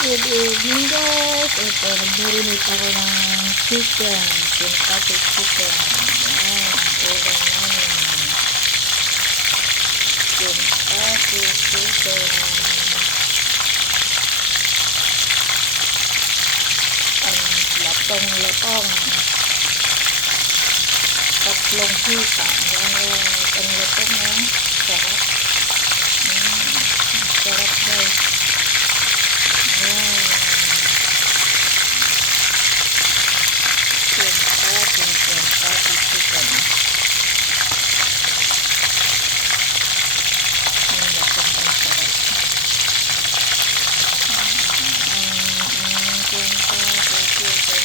Good evening guys. Ito, nag-marinate ako ng chicken. Kentucky chicken. Yan, ang ulam namin. Kentucky chicken. Ang latong-latong. Tatlong hita. Yan, ang latong na. Sarap. Sarap guys. Kentucky chicken. Ang latong ang sarap. Kentucky chicken.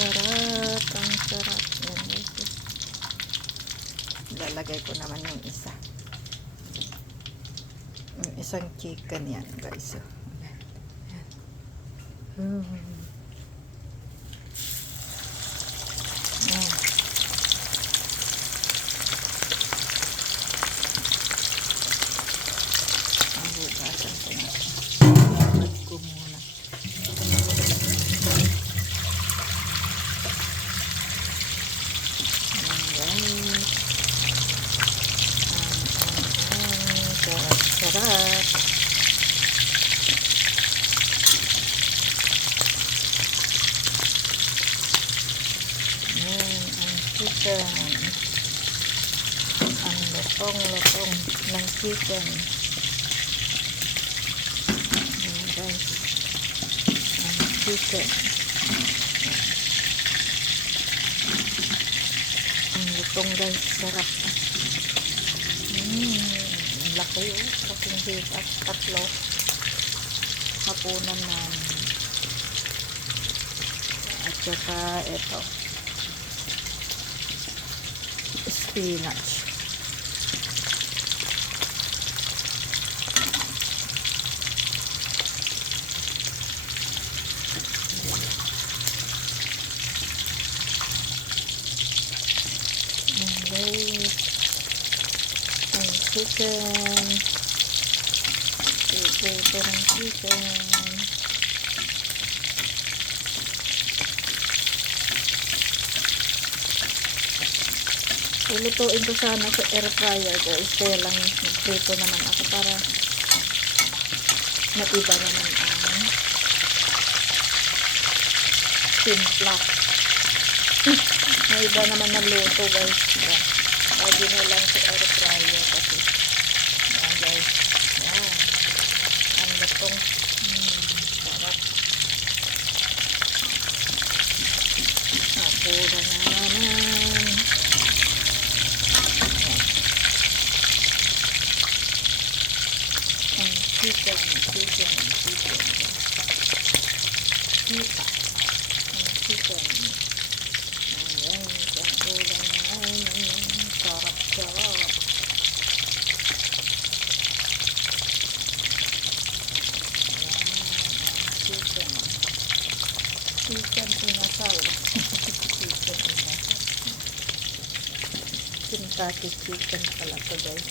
Sarap. Ang sarap. Yan, guys. Lalagay ko naman yung isa. Yung isang chicken yan, guys. Yan. Ang hugasan ko na. Hugasan ko muna. Sarap. Yan, ang chicken. Ang latong-latong ng chicken. Yan guys. Ang chicken. Ang latong guys. Sarap. Laki yun. Laking hita. Tatlo. Hapunan namin. At saka ito. Spinach. Chicken. Ito ng chicken. Lulutuin ko sana sa air fryer guys. Kaya lang nagprito naman ako para maiba naman ang timpla. Maiba naman na luto guys. Lagi na lang sa air fryer kasi yan guys. Yan. Ang latong sarap. Hapunan na naman. Ang chicken. Kita. Ang chicken. Ayan. Ang ulam na sarap. Chicken inasal. Kentucky chicken pala to guys.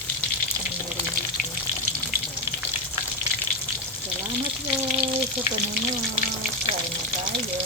Salamat guys sa panonood. Kain na tayo.